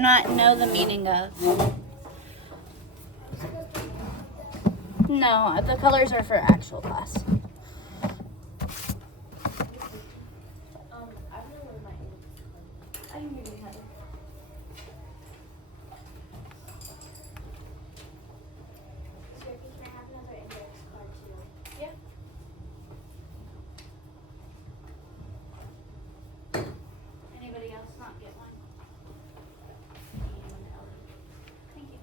Not know the meaning of. No, the colors are for actual class. I can give you Heather. Can I have another index card too? Yeah. Anybody else not get one? Thank you.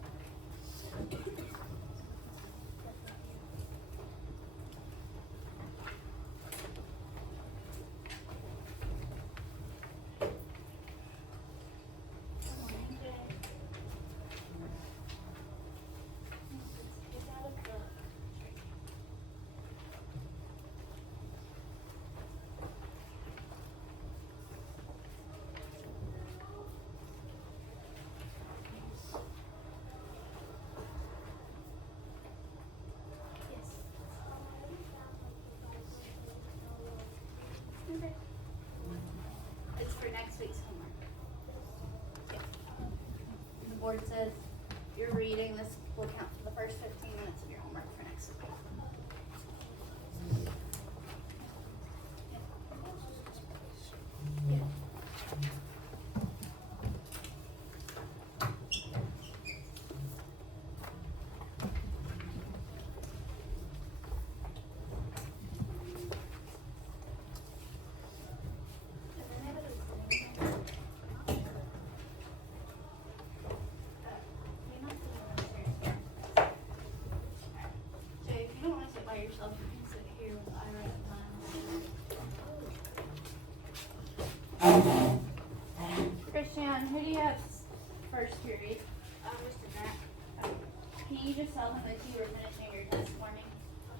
It's for next week's homework. Yeah. The board says you're reading, this will count for the first 15 minutes of your homework for next week. Yeah. Jay, if you don't want to sit by yourself, you can sit here with Ira and mine. Christian, who do you have first period? Mr. Matt. Can you just tell them that you were finishing your test for me?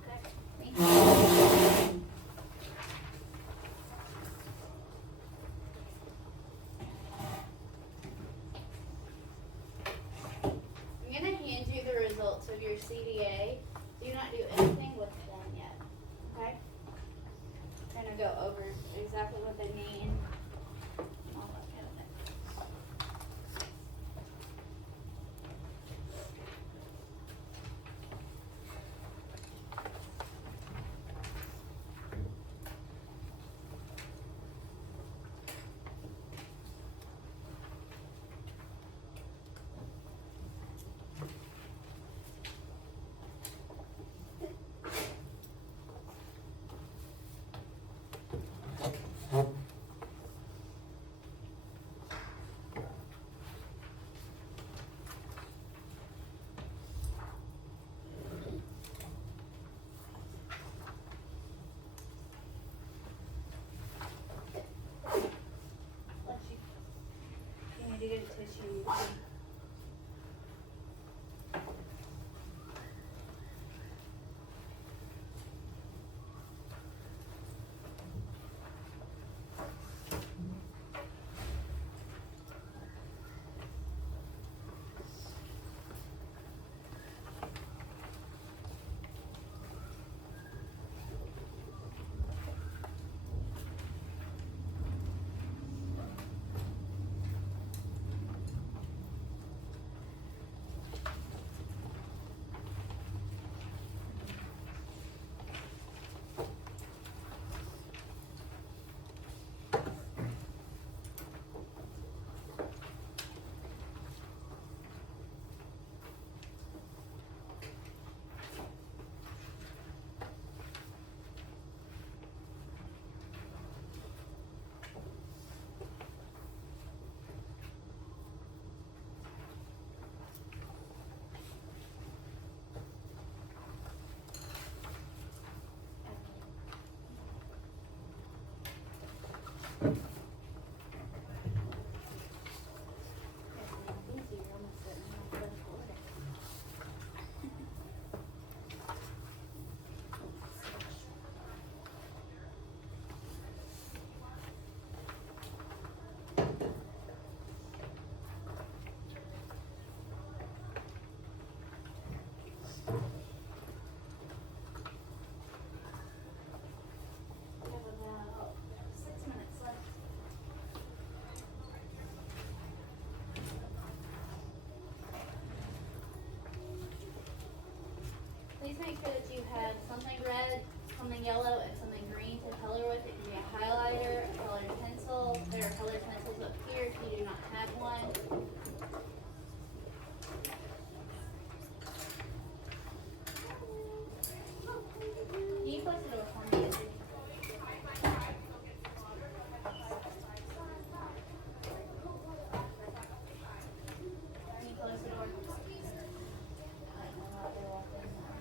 Okay. Thank you. I'm gonna hand you the results of your CDA. Do not do anything with them yet, okay? I'm gonna go over exactly what they mean. All that kind of thing. Bless you. You need to get a tissue. yellow and something green to color with. It can be a highlighter, a colored pencil. There are colored pencils up here if you do not have one. Can you close the door for me? Can you close the door? I don't know why they walked in there.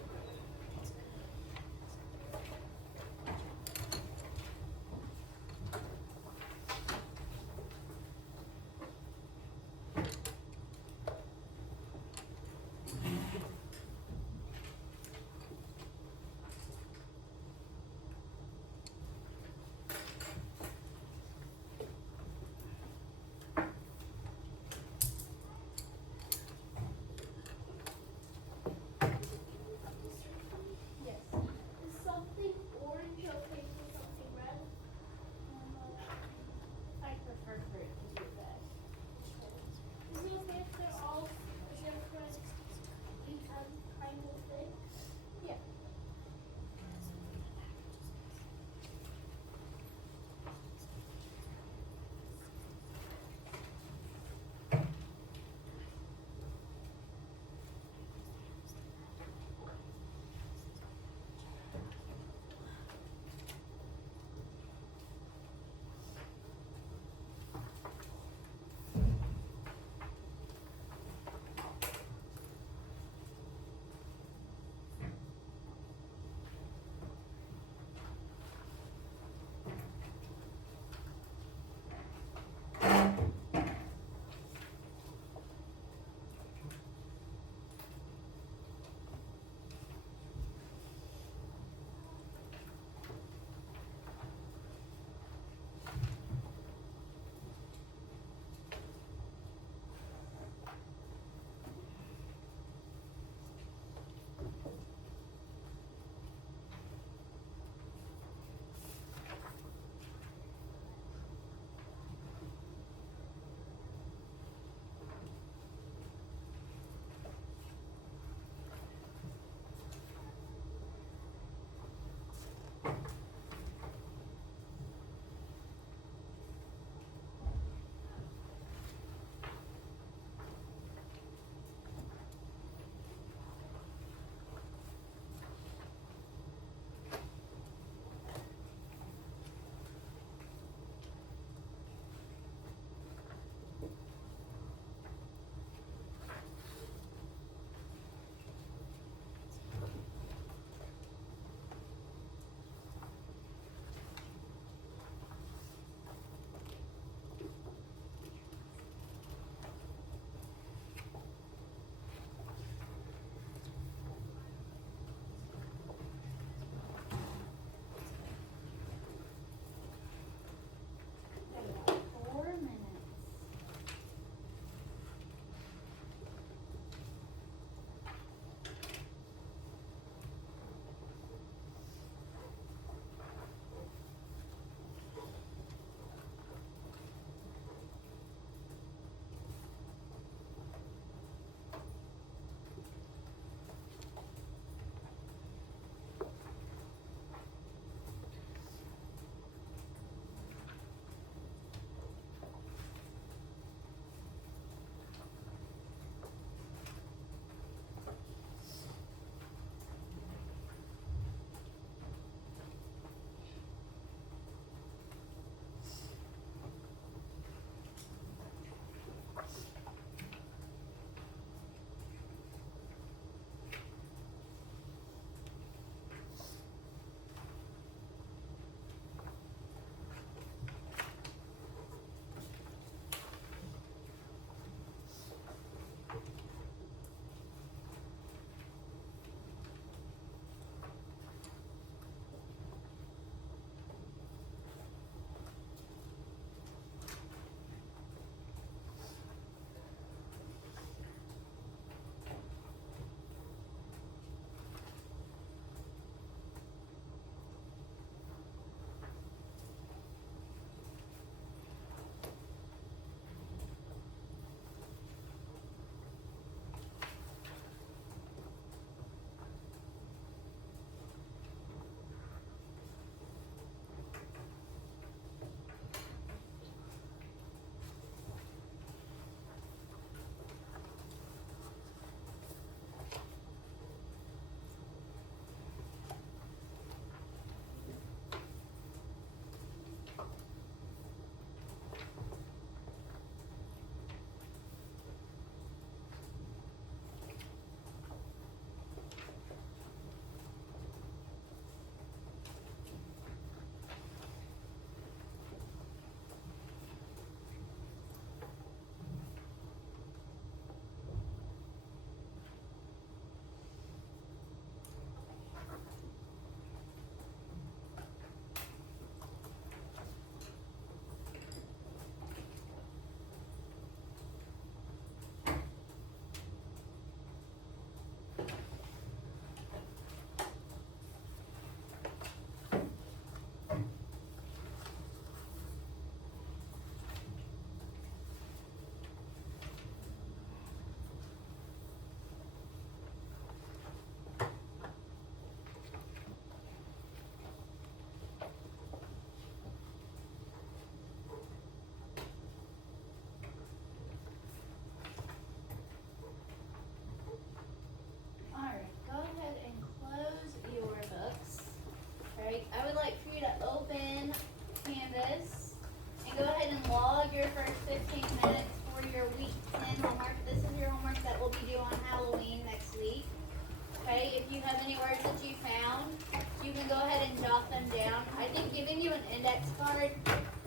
index card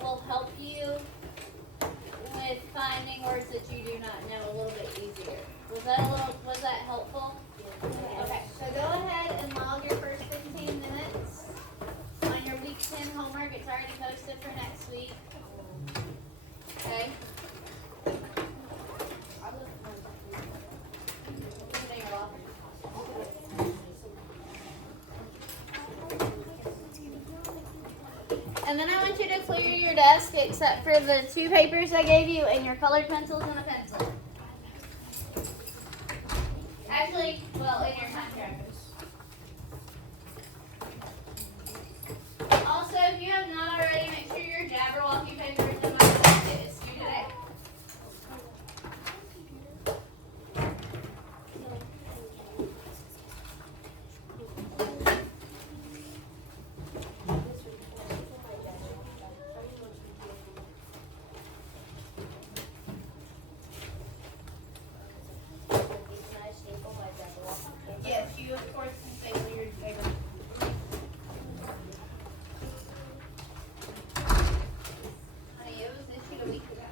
will help you with finding words that you do not know a little bit easier. Was that helpful? Okay, so go ahead and log your first 15 minutes on your week 10 homework. It's already posted for next week. Okay? And then I want you to clear your desk except for the 2 papers I gave you and your colored pencils and a pencil. Actually, well, in your time trackers. Also, if you have not already, make sure your Jabberwocky paper is in my basket. It's due today. Yes, you of course can staple your paper. Honey, it was issued a week ago.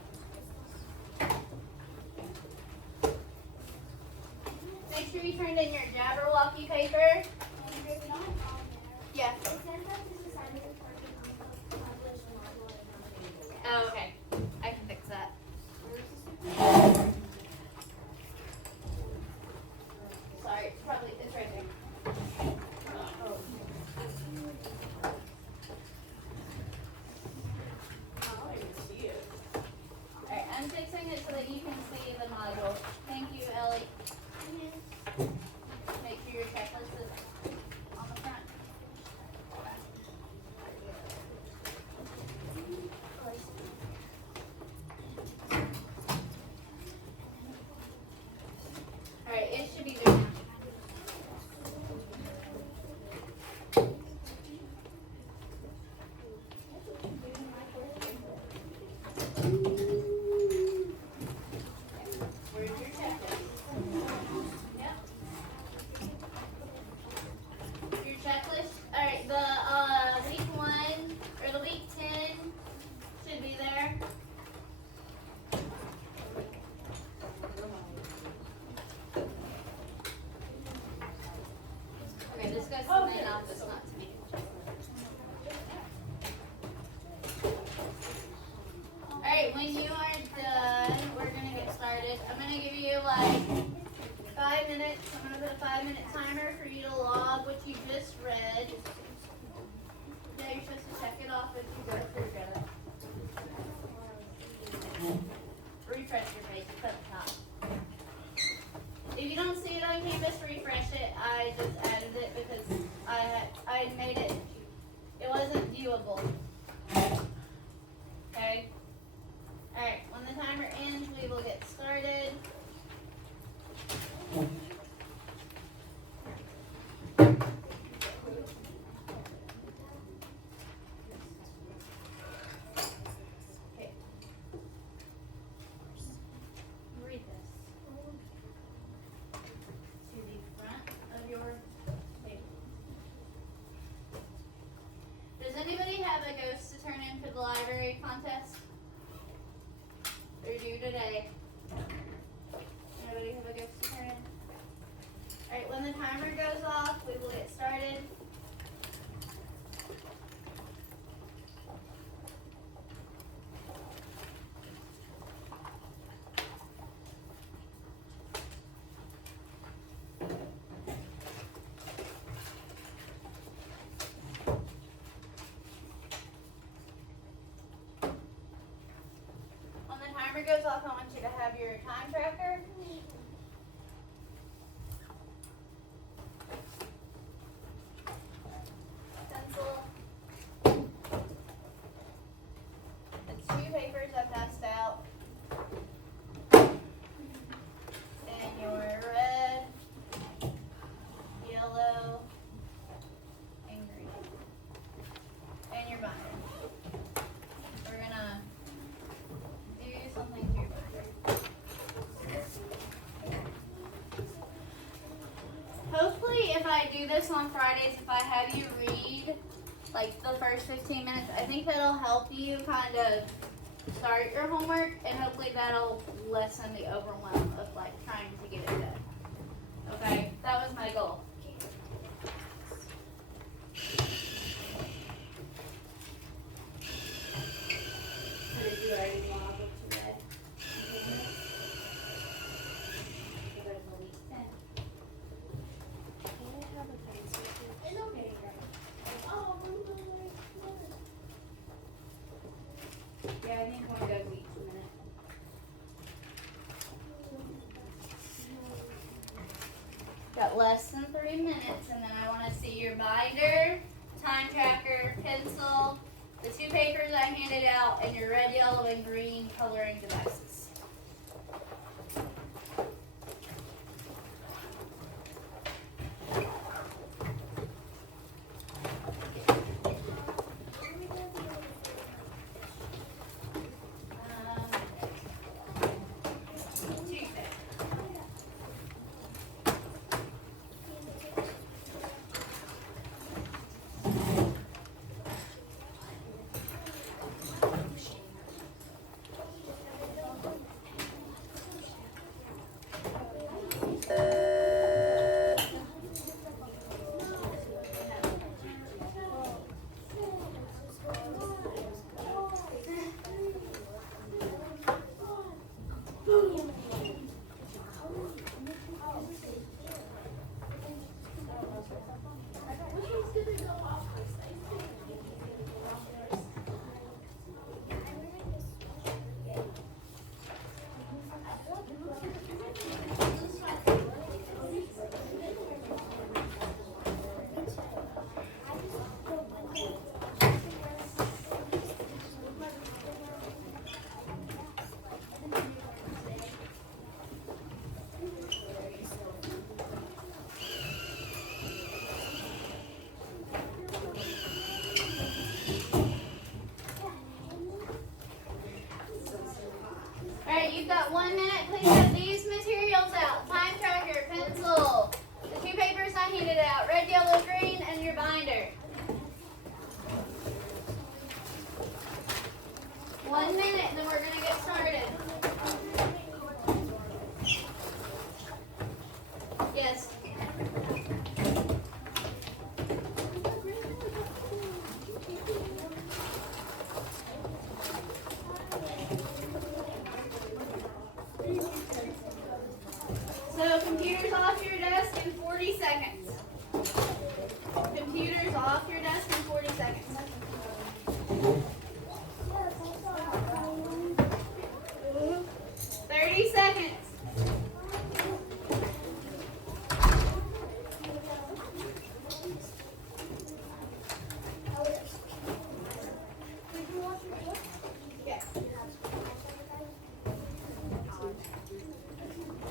Make sure you turned in your Jabberwocky paper. Yeah. Oh, okay. I can fix that. Sorry, it's right there. Alright, I'm fixing it so that you can see the module. Thank you, Ellie. Make sure your checklist is on the front. Alright, it should be good now. Where's your checklist? Yep. Your checklist. Alright, the week 1 or the week 10 should be there. Okay, this goes to the main office, not to me. Alright, when you are done, we're gonna get started. I'm gonna give you like 5 minutes. I'm gonna put a 5-minute timer for you to log what you just read. Yeah, you're supposed to check it off as you go through it. Refresh your page, it's at the top. If you don't see it on Canvas, refresh it. I just added it because I made it, it wasn't viewable. Okay? Alright, when the timer ends, we will get started. Okay. Read this. To the front of your paper. Does anybody have a ghost to turn in for the library contest? They're due today. Anybody have a ghost to turn in? Alright, when the timer goes off, we will get started. When the timer goes off, I want you to have your time tracker. Pencil. It's 2 papers I passed out. And your red, yellow, and green. And your binder. We're gonna do something to your binder. Hopefully if I do this on Fridays, if I have you read like the first 15 minutes. I think that'll help you kind of start your homework, and hopefully that'll lessen the overwhelm of like trying to get it done. Okay, that was my goal. So did you already log what you read? Yeah, I think one goes each minute. Got less than 3 minutes, and then I want to see your binder, time tracker, pencil, the 2 papers I handed out, and your red, yellow, and green coloring devices. Tuesday. Alright, you've got 1 minute. Please have these materials out. Time tracker, pencil, the 2 papers I handed out, red, yellow, green, and your binder. 1 minute, and then we're going to get started. Yes. So computers off your desk in 40 seconds. Computers off your desk in 40 seconds. 30 seconds. Yeah.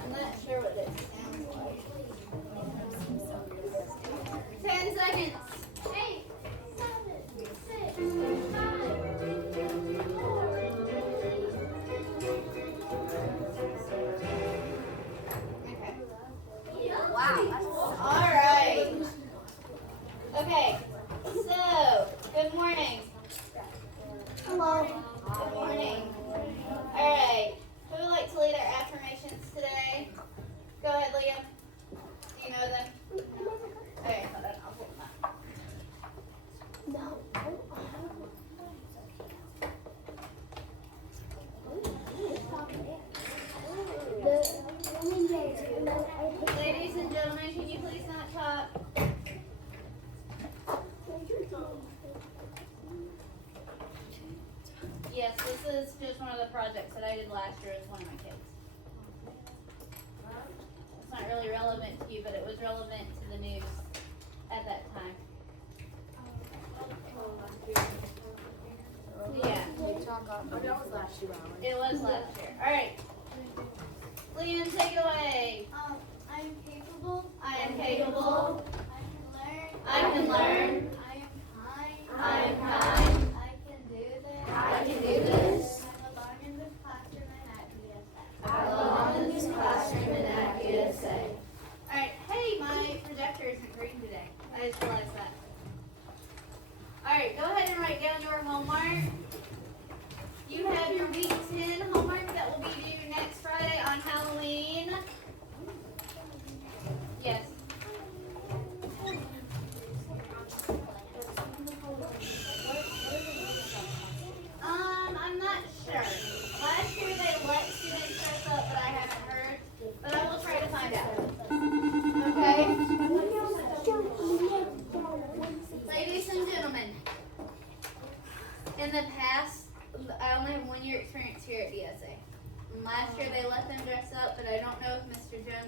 I'm not sure what it sounds like. 10 seconds. 8, 7, 6, 5, 4. Okay. Wow. All right. Okay. So, good morning. Hello. Good morning. All right. Who would like to lead our affirmations today? Go ahead, Liam. Do you know them? Okay, hold on. I'll pull them up. Ladies and gentlemen, can you please not talk? Yes, this is just one of the projects that I did last year with one of my kids. It's not really relevant to you, but it was relevant to the news at that time. Yeah. It was last year. Alright. Liam, take it away. I am capable. I am capable. I can learn. I can learn. I am kind. I am kind. I can do this. I can do this. I belong in this classroom and at DSA. I belong in this classroom and at USA. Alright, hey, my projector isn't green today. I just realized that.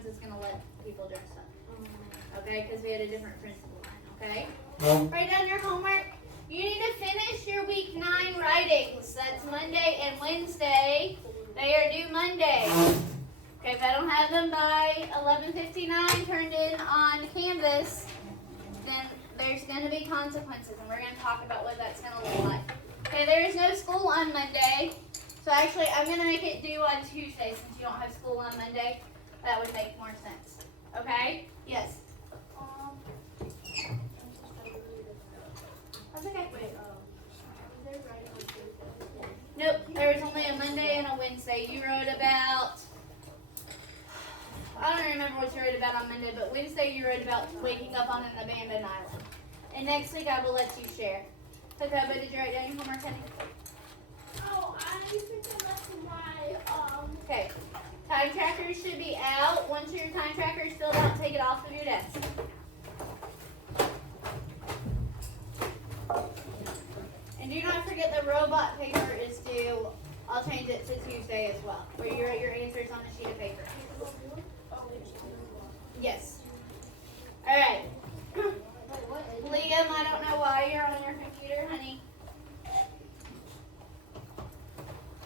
is gonna let people dress up. Okay, because we had a different principal line, okay? Write down your homework. You need to finish your week 9 writings. That's Monday and Wednesday. They are due Monday. Okay, if I don't have them by 11:59 turned in on Canvas, then there's going to be consequences, and we're going to talk about what that's going to look like. Okay, there is no school on Monday, so actually I'm going to make it due on Tuesday since you don't have school on Monday. That would make more sense. Okay? Yes? That's okay. Nope, there was only a Monday and a Wednesday. You wrote about, I don't remember what you wrote about on Monday, but Wednesday you wrote about waking up on an abandoned island. And next week I will let you share. Okay, but did you write down your homework, honey? Oh, I think I left my, Okay. Time trackers should be out. Once your time tracker is filled out, take it off of your desk. And do not forget the robot paper is due. I'll change it to Tuesday as well, where you write your answers on a sheet of paper. Yes. All right. Liam, I don't know why you're on your computer, honey.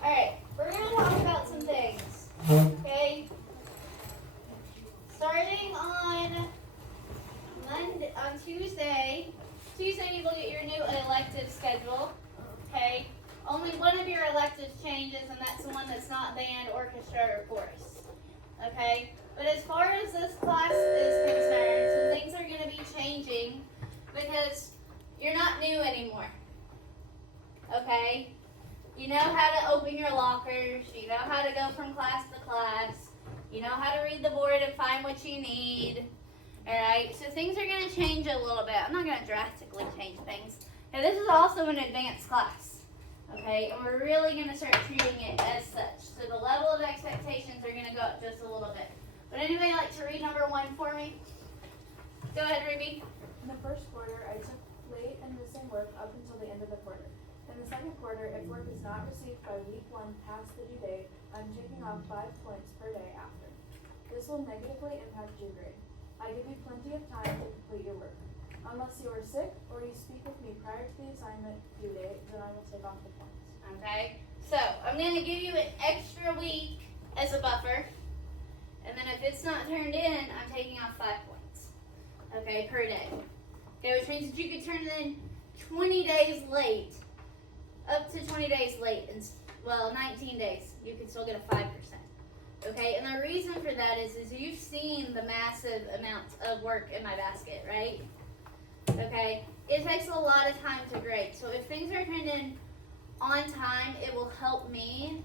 All right, we're going to talk about some things, okay? Starting on Tuesday you will get your new elective schedule, okay? Only one of your electives changes, and that's the one that's not band, orchestra, or chorus, okay? But as far as this class is concerned, some things are going to be changing because you're not new anymore, okay? You know how to open your lockers, you know how to go from class to class, you know how to read the board and find what you need, alright? So things are going to change a little bit. I'm not going to drastically change things. And this is also an advanced class, okay? And we're really going to start treating it as such. So the level of expectations are going to go up just a little bit. Would anybody like to read number 1 for me? Go ahead, Ruby. In the first quarter, I took late and missing work up until the end of the quarter. In the second quarter, if work is not received by week 1 past the due date, I'm taking off 5 points per day after. This will negatively impact your grade. I give you plenty of time to complete your work. Unless you are sick or you speak with me prior to the assignment due date, then I will take off the points. Okay, so I'm going to give you an extra week as a buffer. And then if it's not turned in, I'm taking off 5 points, okay, per day. Okay, which means that you could turn it in 20 days late, up to 20 days late, and 19 days, you can still get a 5%. Okay, and the reason for that is you've seen the massive amounts of work in my basket, right? Okay, it takes a lot of time to grade. So if things are turned in on time, it will help me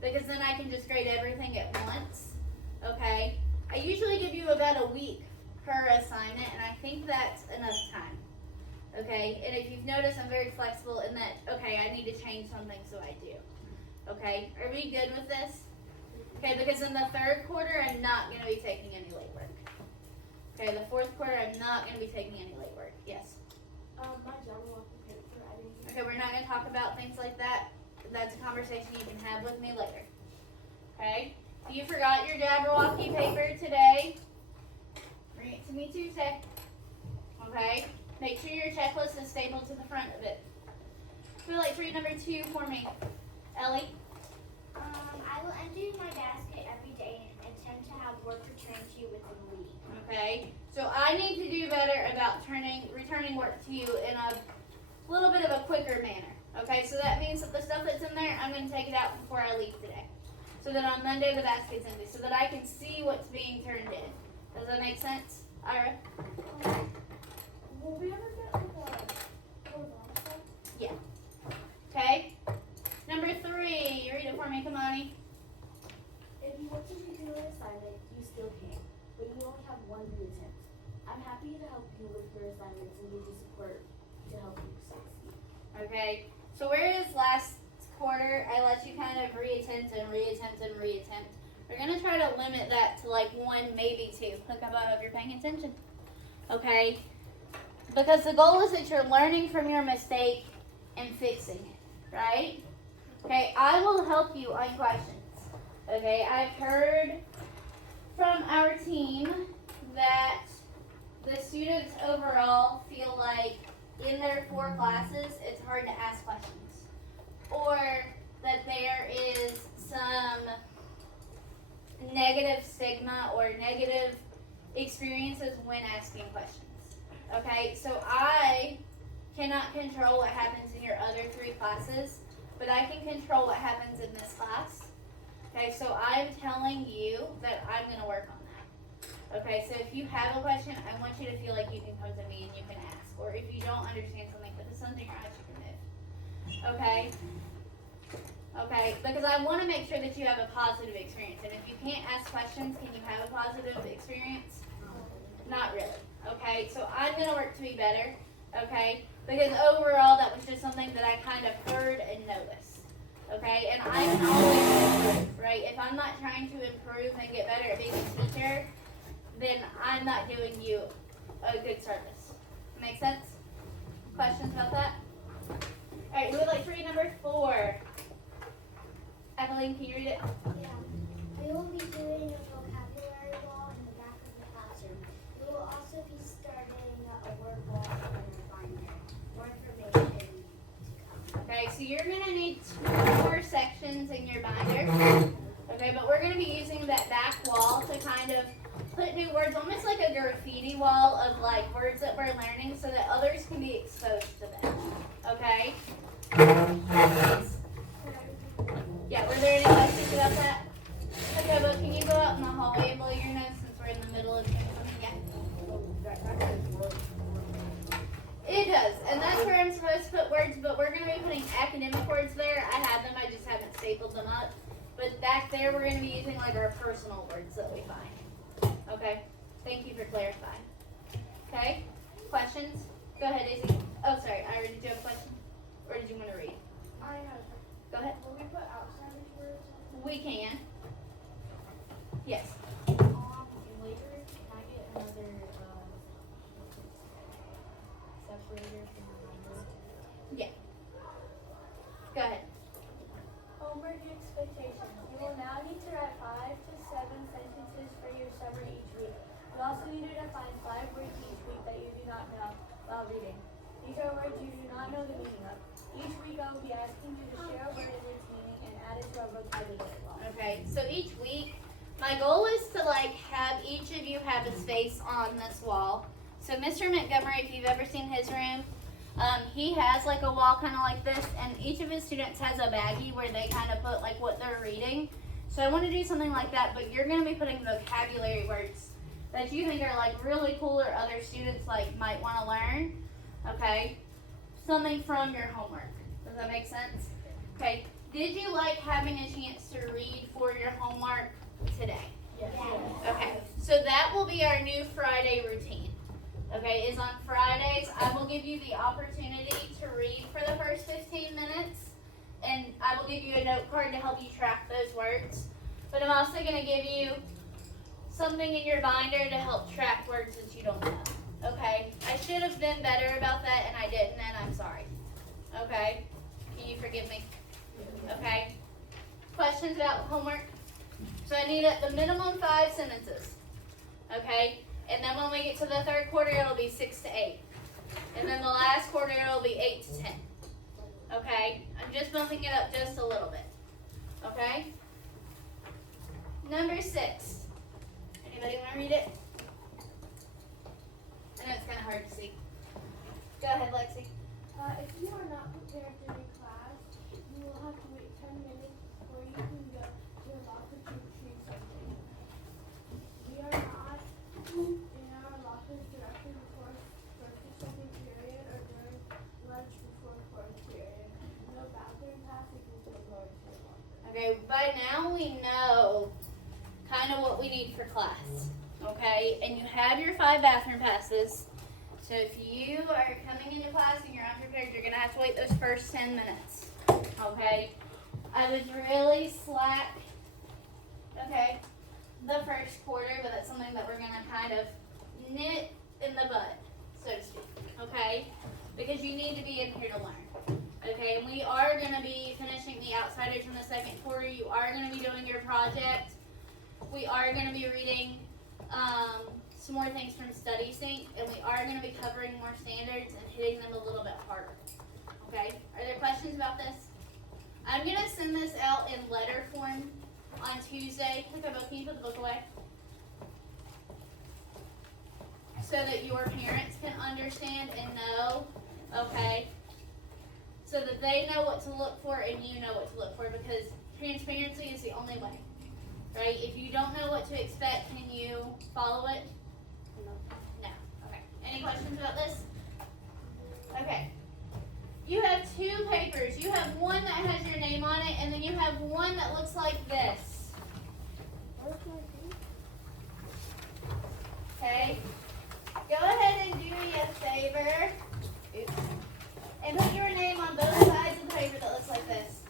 because then I can just grade everything at once. Okay, I usually give you about a week per assignment, and I think that's enough time. Okay, and if you've noticed, I'm very flexible in that, okay, I need to change something, so I do. Okay, are we good with this? Okay, because in the third quarter, I'm not going to be taking any late work. Okay, the fourth quarter, I'm not going to be taking any late work. Yes? My Jabberwocky paper, I didn't. Okay, we're not going to talk about things like that. That's a conversation you can have with me later. Okay? If you forgot your Jabberwocky paper today, bring it to me Tuesday. Okay? Make sure your checklist is stapled to the front of it. Who would like to read number 2 for me? Ellie? I will empty my basket every day and attempt to have work returned to you within a week. Okay, so I need to do better about returning work to you in a little bit of a quicker manner. Okay, so that means that the stuff that's in there, I'm going to take it out before I leave today. So that on Monday the basket's empty, so that I can see what's being turned in. Does that make sense, Ira? Will we ever get like a horizontal stuff? Yeah. Okay. Number 3, read it for me, Kamani. If you want to redo an assignment, you still can, but you only have 1 reattempt. I'm happy to help you with your assignments and give you support to help you succeed. Okay, so whereas last quarter I let you kind of reattempt and reattempt and reattempt, we're going to try to limit that to like 1, maybe 2. Look, I hope you're paying attention. Okay, because the goal is that you're learning from your mistake and fixing it, right? Okay, I will help you on questions. Okay, I've heard from our team that the students overall feel like in their 4 classes it's hard to ask questions, or that there is some negative stigma or negative experiences when asking questions. Okay, so I cannot control what happens in your other 3 classes, but I can control what happens in this class. Okay, so I'm telling you that I'm going to work on that. Okay, so if you have a question, I want you to feel like you can come to me and you can ask. Or if you don't understand something, but it's something your eyes you can move. Okay? Okay, because I want to make sure that you have a positive experience. And if you can't ask questions, can you have a positive experience? Not really. Okay, so I'm going to work to be better. Okay, because overall that was just something that I kind of heard and noticed. Okay, and I can always improve, right? If I'm not trying to improve and get better at being a teacher, then I'm not doing you a good service. Make sense? Questions about that? Alright, we would like to read number 4. Evelyn, can you read it? Yeah. We will be doing a vocabulary wall in the back of the classroom. We will also be starting a word wall in our binder. More information to come. Okay, so you're going to need 2 more sections in your binder. Okay, but we're going to be using that back wall to kind of put new words, almost like a graffiti wall of like words that we're learning so that others can be exposed to them. Okay? Yeah, were there any questions about that? Okay, but can you go out in the hallway and blow your nose since we're in the middle of doing something? Yeah. It does, and that's where I'm supposed to put words, but we're going to be putting academic words there. I have them, I just haven't stapled them up. But back there, we're going to be using like our personal words that we find. Okay? Thank you for clarifying. Okay? Questions? Go ahead, Daisy. Oh, sorry, Ira, did you have a question? Or did you want to read? I have. Go ahead. Will we put outsiders words? We can. Yes. Later, can I get another separator from the number? Yeah. Go ahead. Homework expectations. You will now need to write 5 to 7 sentences for your summary each week. You also need to find 5 words each week that you do not know while reading. These are words you do not know the meaning of. Each week I will be asking you to share a word and its meaning and add it to our vocabulary wall. Okay, so each week, my goal is to have each of you have a space on this wall. So Mr. Montgomery, if you've ever seen his room, he has like a wall kind of like this, and each of his students has a baggie where they kind of put like what they're reading. So I want to do something like that, but you're going to be putting vocabulary words that you think are like really cool or other students like might want to learn. Okay, something from your homework. Does that make sense? Okay, did you like having a chance to read for your homework today? Yes. Okay, so that will be our new Friday routine. Okay, is on Fridays, I will give you the opportunity to read for the first 15 minutes, and I will give you a note card to help you track those words. But I'm also going to give you something in your binder to help track words that you don't know. Okay, I should have been better about that, and I didn't, and I'm sorry. Okay, can you forgive me? Okay, questions about homework? So I need at the minimum 5 sentences. Okay, and then when we get to the 3rd quarter, it'll be 6 to 8. And then the last quarter, it'll be 8 to 10. Okay, I'm just bumping it up just a little bit. Okay, number 6. Anybody want to read it? I know it's kind of hard to see. Go ahead, Lexi. If you are not prepared during class, you will have to wait 10 minutes before you can go to your locker to retrieve something. We are not in our lockers directly before first or second period or during lunch before fourth period. No bathroom passes until going to your locker. Okay, by now we know kind of what we need for class. Okay, and you have your 5 bathroom passes. So if you are coming into class and you're unprepared, you're going to have to wait those first 10 minutes. Okay, I was really slack, okay, the first quarter, but that's something that we're going to kind of nip in the bud, so to speak, okay, because you need to be in here to learn. Okay, and we are going to be finishing the outsiders in the 2nd quarter. You are going to be doing your project. We are going to be reading some more things from Study Sync, and we are going to be covering more standards and hitting them a little bit harder. Okay? Are there questions about this? I'm going to send this out in letter form on Tuesday. Click on book. Can you put the book away? So that your parents can understand and know, okay? So that they know what to look for and you know what to look for, because transparency is the only way, right? If you don't know what to expect, can you follow it? No. Okay. Any questions about this? Okay. You have two papers. You have one that has your name on it, and then you have one that looks like this. Okay. Go ahead and do me a favor. Oops. And put your name on both sides of the paper that looks like this.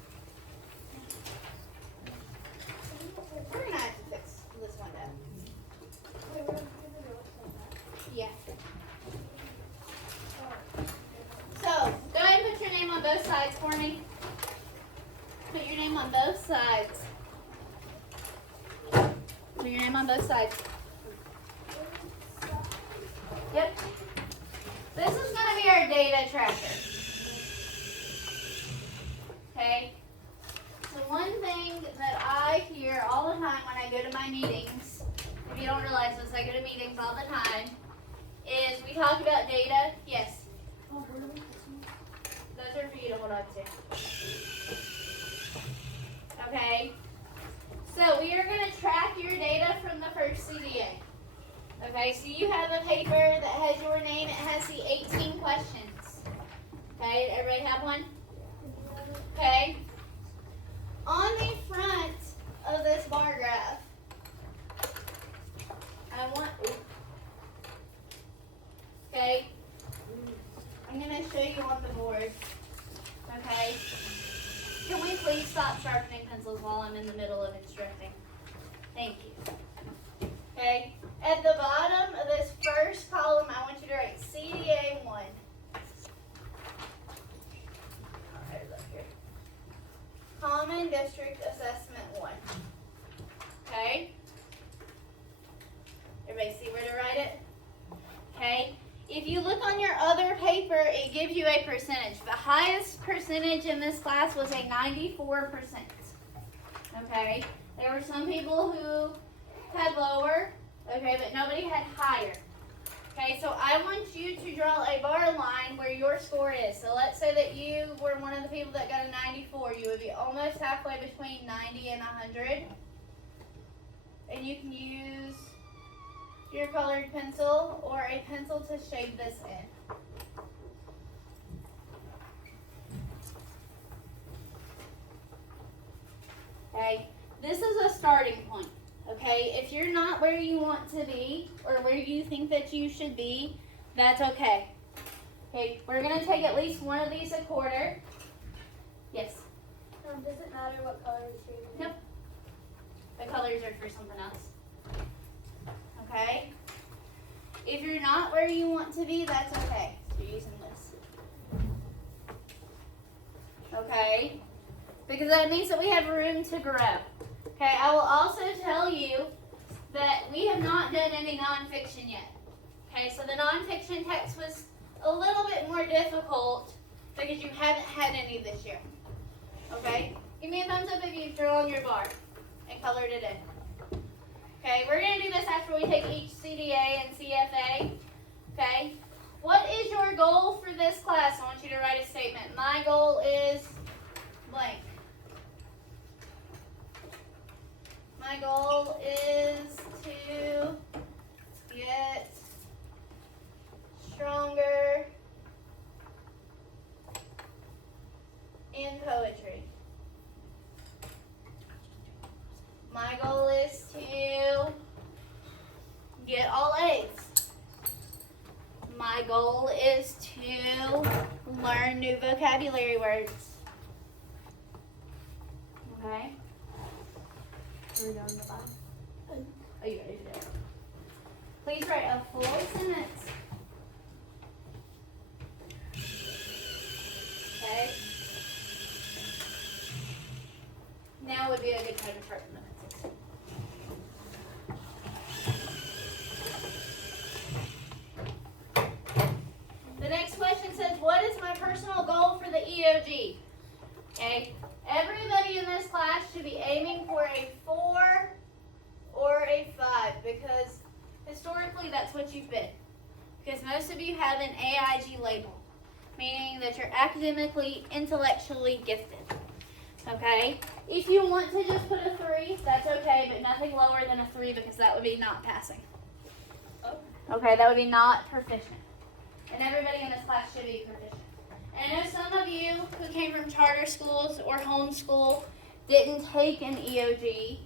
We're going to have to fix this window. Yeah. So, go ahead and put your name on both sides for me. Put your name on both sides. Put your name on both sides. Yep. This is going to be our data tracker. Okay? The one thing that I hear all the time when I go to my meetings, if you don't realize this, I go to meetings all the time, is we talk about data. Yes. Those are for you to hold on to. Okay? So we are going to track your data from the first CDA. Okay, so you have a paper that has your name. It has the 18 questions. Okay, everybody have one? Okay. On the front of this bar graph, okay, I'm going to show you on the board. Okay. Can we please stop sharpening pencils while I'm in the middle of instructing? Thank you. Okay. At the bottom of this first column, I want you to write CDA 1. Alright, look here. Common District Assessment 1. Okay? Everybody see where to write it? Okay? If you look on your other paper, it gives you a percentage. The highest percentage in this class was a 94%. Okay? There were some people who had lower. Okay, but nobody had higher. Okay, so I want you to draw a bar line where your score is. So let's say that you were one of the people that got a 94. You would be almost halfway between 90 and 100. And you can use your colored pencil or a pencil to shade this in. Okay, this is a starting point. Okay, if you're not where you want to be or where you think that you should be, that's okay. Okay, we're going to take at least one of these a quarter. Yes? Does it matter what color is shaded? Nope. The colors are for something else. Okay? If you're not where you want to be, that's okay. So you're using this. Okay? Because that means that we have room to grow. Okay, I will also tell you that we have not done any nonfiction yet. Okay, so the nonfiction text was a little bit more difficult because you haven't had any this year. Okay, give me a thumbs up if you've drawn your bar and colored it in. Okay, we're going to do this after we take each CDA and CFA. Okay, what is your goal for this class? I want you to write a statement. My goal is blank. My goal is to get stronger in poetry. My goal is to get all A's. My goal is to learn new vocabulary words. Okay? Are we down to the bottom? Oh, you ready to do it? Please write a full sentence. Okay? Now would be a good time to sharpen the pencils. historically, that's what you've been. Because most of you have an AIG label, meaning that you're academically, intellectually gifted. Okay? If you want to just put a 3, that's okay, but nothing lower than a 3 because that would be not passing. Okay, that would be not proficient. And everybody in this class should be proficient. And I know some of you who came from charter schools or homeschool didn't take an EOG.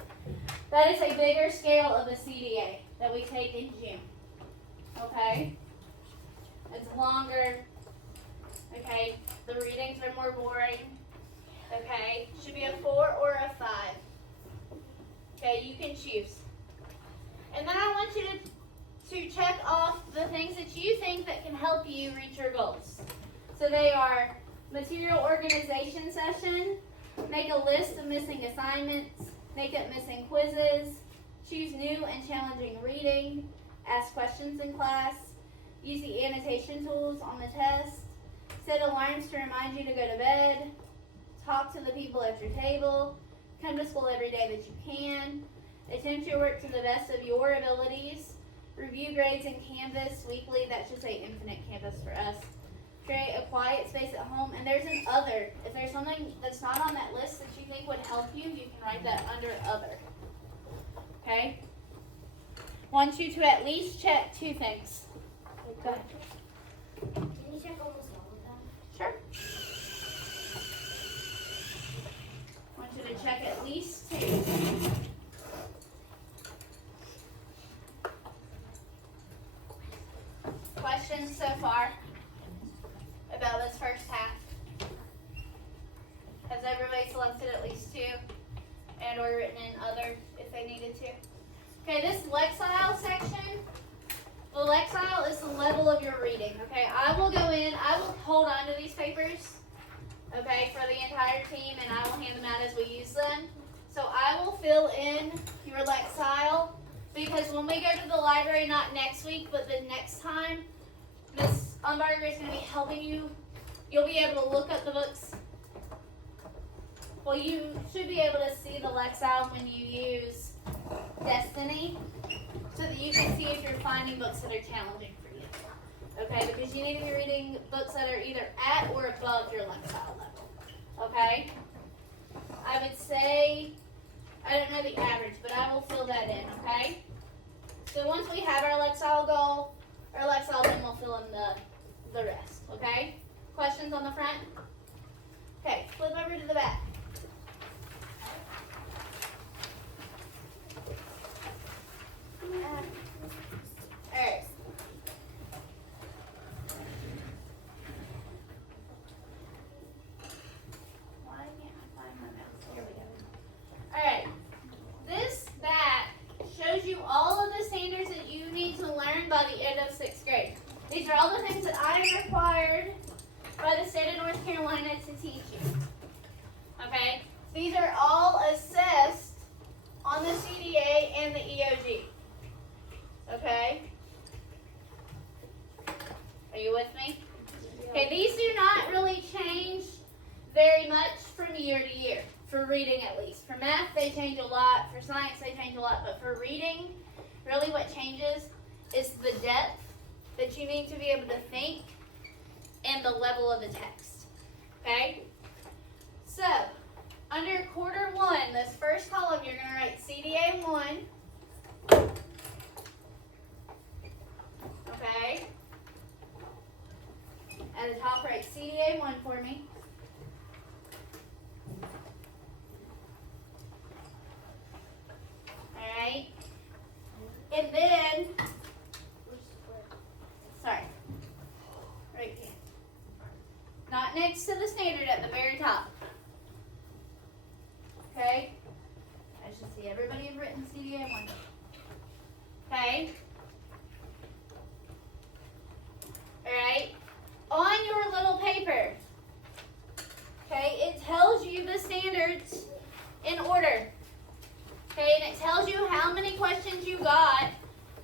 That is a bigger scale of the CDA that we take in June. Okay? It's longer. Okay? The readings are more boring. Okay? Should be a 4 or a 5. Okay? You can choose. And then I want you to check off the things that you think that can help you reach your goals. So they are material organization session, make a list of missing assignments, make up missing quizzes, choose new and challenging reading, ask questions in class, use the annotation tools on the test, set alarms to remind you to go to bed, talk to the people at your table, come to school every day that you can, attempt your work to the best of your abilities, review grades in Canvas weekly. That should say Infinite Canvas for us. Create a quiet space at home. And there's an other. If there's something that's not on that list that you think would help you, you can write that under other. Okay? Want you to at least check 2 things. Go ahead. Can you check almost all of them? Sure. Want you to check at least 2. Questions so far about this first half? Has everybody selected at least 2 and or written in other if they needed to? Okay, this Lexile section, the Lexile is the level of your reading. Okay, I will go in, I will hold on to these papers, okay, for the entire team, and I will hand them out as we use them. So I will fill in your Lexile, because when we go to the library, not next week, but the next time, Miss Umberger is going to be helping you. You'll be able to look up the books. Well, you should be able to see the Lexile when you use Destiny, so that you can see if you're finding books that are challenging for you. Okay, because you need to be reading books that are either at or above your Lexile level. Okay? I would say, I don't know the average, but I will fill that in, okay? So once we have our Lexile goal, our Lexile, then we'll fill in the rest, okay? Questions on the front? Okay, flip over to the back. Alright. Why can't I find my mouse? Here we go. Alright. This back shows you all of the standards that you need to learn by the end of 6th grade. These are all the things that I am required by the state of North Carolina to teach you. Okay? These are all assessed on the CDA and the EOG. Okay? Are you with me? Okay, these do not really change very much from year to year, for reading at least. For math, they change a lot. For science, they change a lot. But for reading, really what changes is the depth that you need to be able to think and the level of the text. Okay? So, under quarter 1, this first column, you're going to write CDA 1. Okay? At the top, write CDA 1 for me. Alright? And then, sorry, right here. Not next to the standard, at the very top. Okay? I should see everybody have written CDA 1. Okay? Alright? On your little paper, okay, it tells you the standards in order. Okay, and it tells you how many questions you got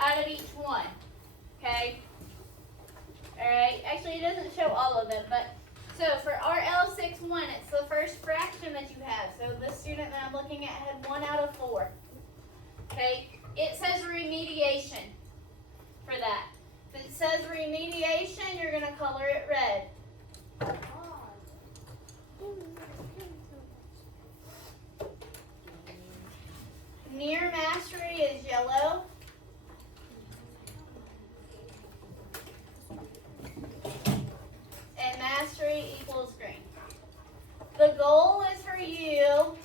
out of each one. Okay? Alright, actually it doesn't show all of them, but so for RL61, it's the first fraction that you have. So the student that I'm looking at had 1 out of 4. Okay? It says remediation. gonna color it red. Near mastery is yellow. And mastery equals green. The goal is for you,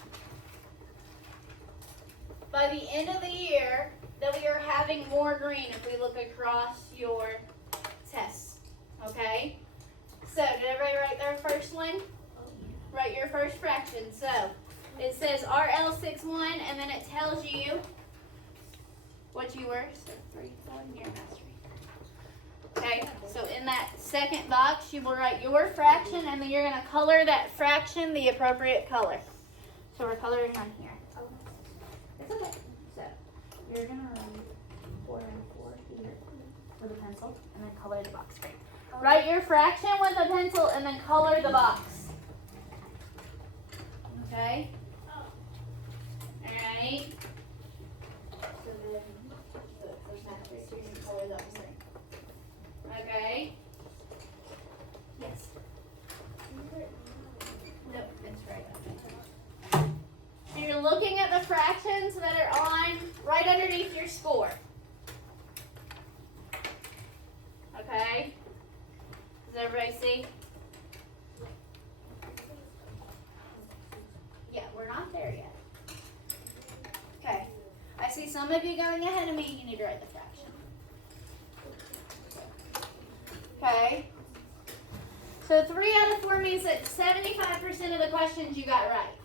by the end of the year, that we are having more green if we look across your tests. Okay? So, did everybody write their first one? Write your first fraction. So, it says RL61, and then it tells you what you were. So, 3, 4, near mastery. Okay, so in that second box, you will write your fraction, and then you're going to color that fraction the appropriate color. So we're coloring on here. It's okay. So you're going to write 4 and 4 here with a pencil, and then color the box. Write your fraction with a pencil, and then color the box. Okay? Alright. So then, there's not this, you're going to color the opposite. Okay. Yes. Nope, that's right. So you're looking at the fractions that are on right underneath your score. Okay. Does everybody see? Yeah, we're not there yet. Okay. I see some of you going ahead of me. You need to write the fraction. Okay. So 3 out of 4 means that 75% of the questions you got right.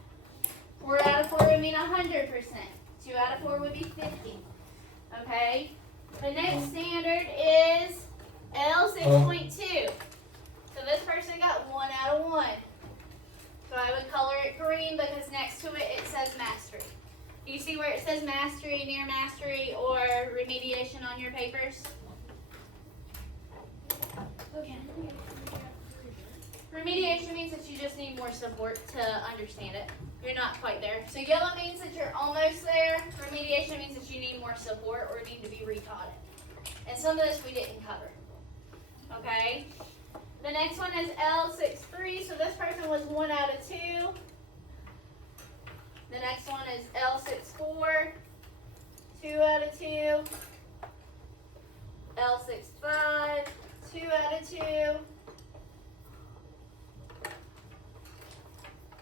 4 out of 4 would mean 100%. 2 out of 4 would be 50. Okay. The next standard is L6.2. So this person got 1 out of 1. So I would color it green because next to it says mastery. Do you see where it says mastery, near mastery, or remediation on your papers? Okay. Remediation means that you just need more support to understand it. You're not quite there. So yellow means that you're almost there. Remediation means that you need more support or need to be retaught it. And some of this we didn't cover. Okay? The next one is L6.3. So this person was 1 out of 2. The next one is L6.4. 2 out of 2. L6.5. 2 out of 2.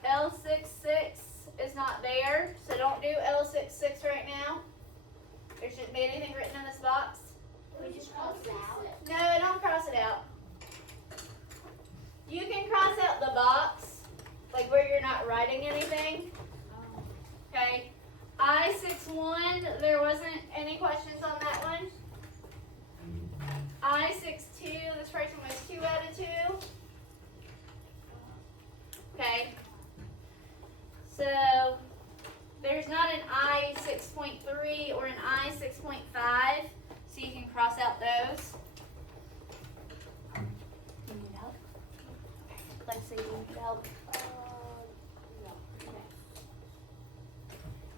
L6.6 is not there, so don't do L6.6 right now. There shouldn't be anything written in this box. We just cross it out. No, don't cross it out. You can cross out the box, like where you're not writing anything. Okay. I6.1, there wasn't any questions on that one. I6.2, this person was 2 out of 2. Okay. So, there's not an I6.3 or an I6.5, so you can cross out those. You need help? Lexi, do you need help?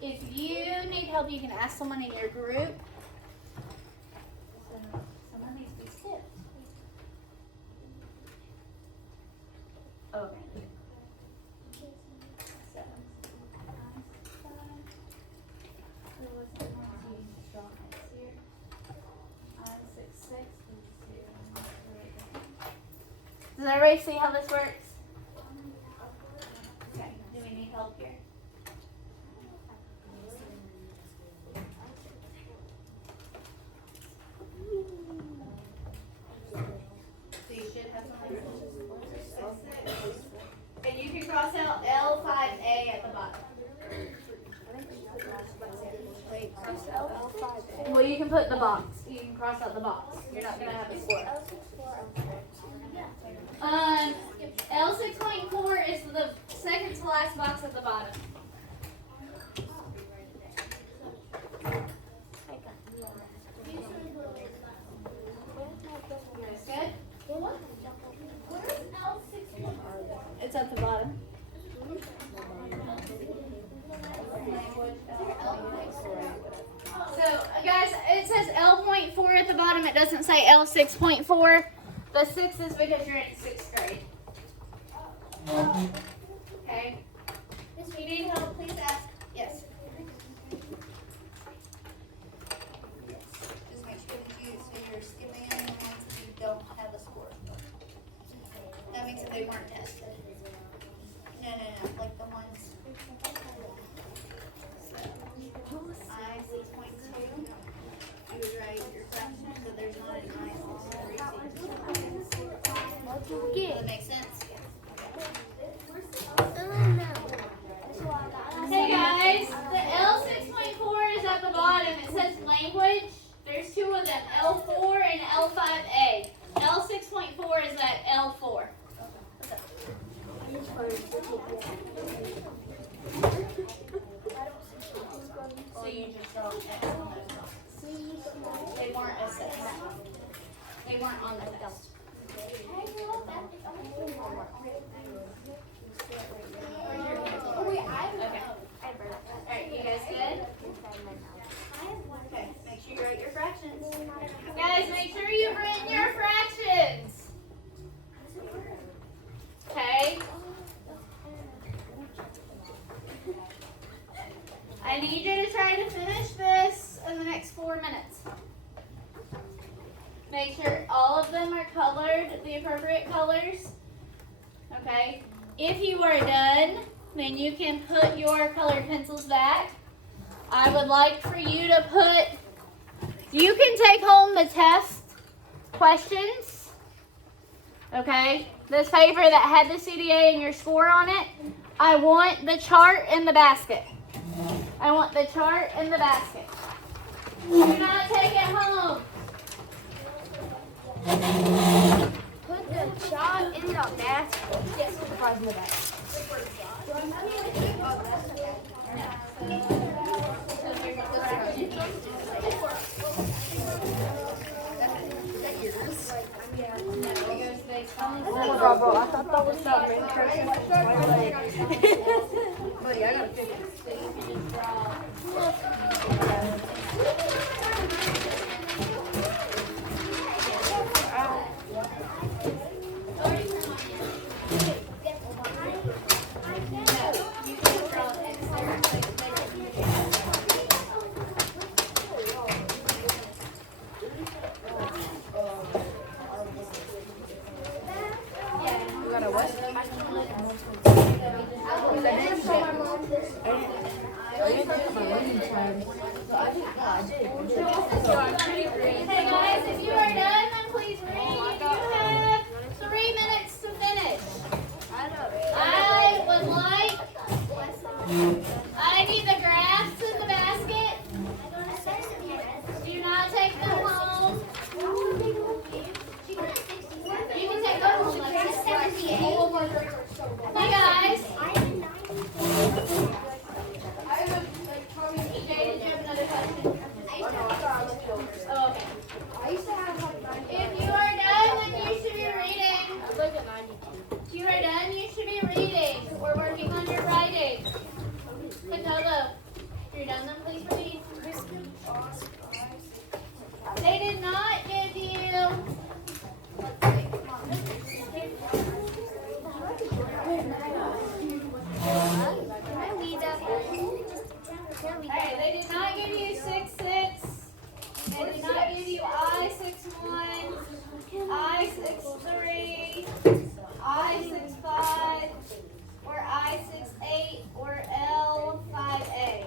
If you need help, you can ask someone in your group. So, someone needs to be skipped. Okay. 7, 9, 5. There was the one you need to draw next here. 6, 6. Does everybody see how this works? Okay. Do we need help here? So you should have something. And you can cross out L5A at the bottom. Well, you can put the box. You can cross out the box. You're not going to have a score. L6.4 is the second to last box at the bottom. Good? It's at the bottom. So, guys, it says L.4 at the bottom. It doesn't say L6.4. The 6 is because you're in 6th grade. Okay. If you need help, please ask. Yes. Just make sure that you're skipping any ones that you don't have a score for. That means that they weren't tested. No, like the ones. So, I 6.2. You would write your fraction, but there's not an I also. Does that make sense? Hey guys, the L6.4 is at the bottom. It says language. There's 2 of them, L4 and L5A. L6.4 is at L4. So you just draw an X on those. They weren't assessed. They weren't on the test. Alright, you guys good? Okay, make sure you write your fractions. Guys, make sure you've written your fractions. Okay? I need you to try to finish this in the next 4 minutes. Make sure all of them are colored, the appropriate colors. Okay? If you are done, then you can put your colored pencils back. I would like for you to you can take home the test questions. Okay? This paper that had the CDA and your score on it, I want the chart in the basket. I want the chart in the basket. Do not take it home. Put the chart in the basket. Yes, put the prize in the basket. Oh my god, bro, I thought that was that main person. Buddy, I gotta fix it. Hey guys, if you are done, then please read. You have 3 minutes to finish. I would like, I need the graphs in the basket. Do not take them home. You can take them home. Hey guys. Jay, did you have another question? Oh, okay. If you are done, then you should be reading. If you are done, you should be reading. We're working on your writing. Patolo, if you're done, then please read. They did not give you. Alright, they did not give you 6-6. They did not give you I-6-1, I-6-3, I-6-5, or I-6-8, or L-5A.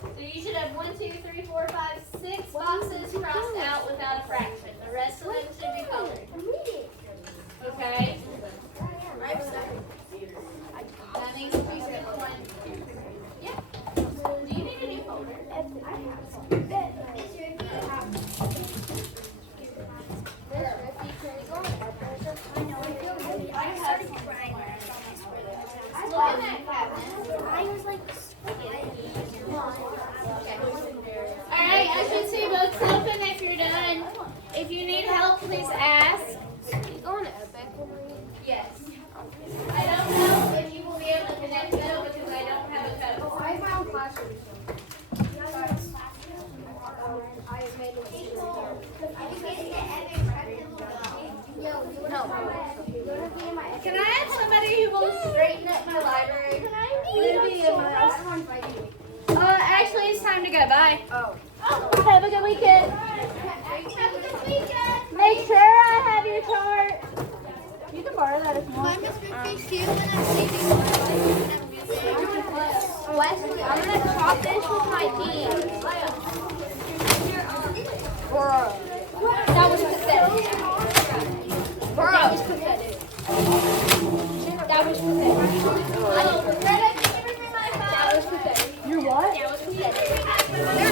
So you should have 1, 2, 3, 4, 5, 6 boxes crossed out without a fraction. The rest of them should be colored. Okay? That needs to be set one. Yeah. Do you need a new folder? I have some somewhere. Look in that cabinet. Alright, I should see books open if you're done. If you need help, please ask. Yes. I don't know if you will be able to connect though because I don't have a code. I have my own classroom. Bye. Have a good weekend. Have a good weekend. Make sure I have your chart. You can borrow that if you want. Wesley, I'm gonna chop this with my knee. That was pathetic. That was pathetic. That was pathetic. That was pathetic. You're what? That was pathetic.